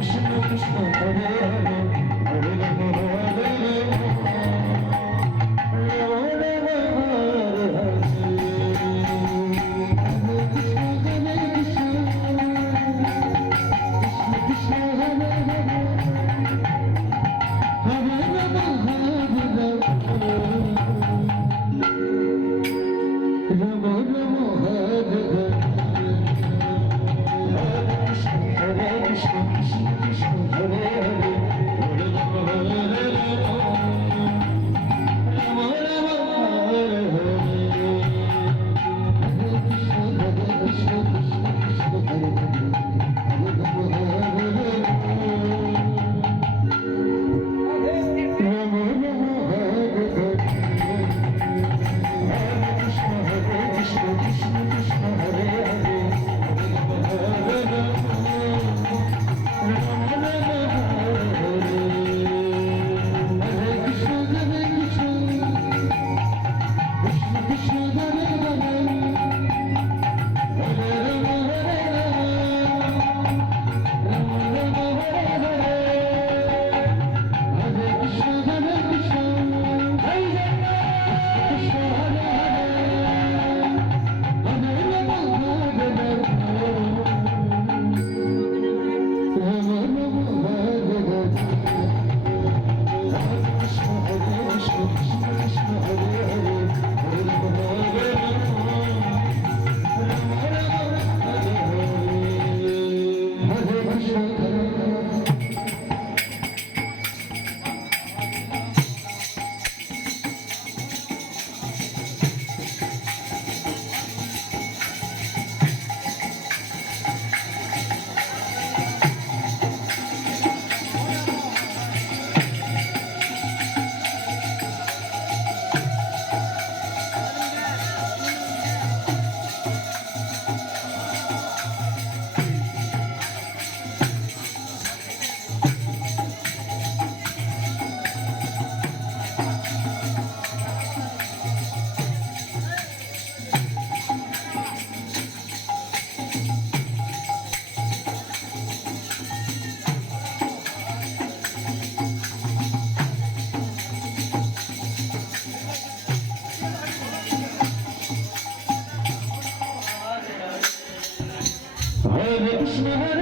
Işık tutuştu oraya Krishna, Hare Hare, Krishna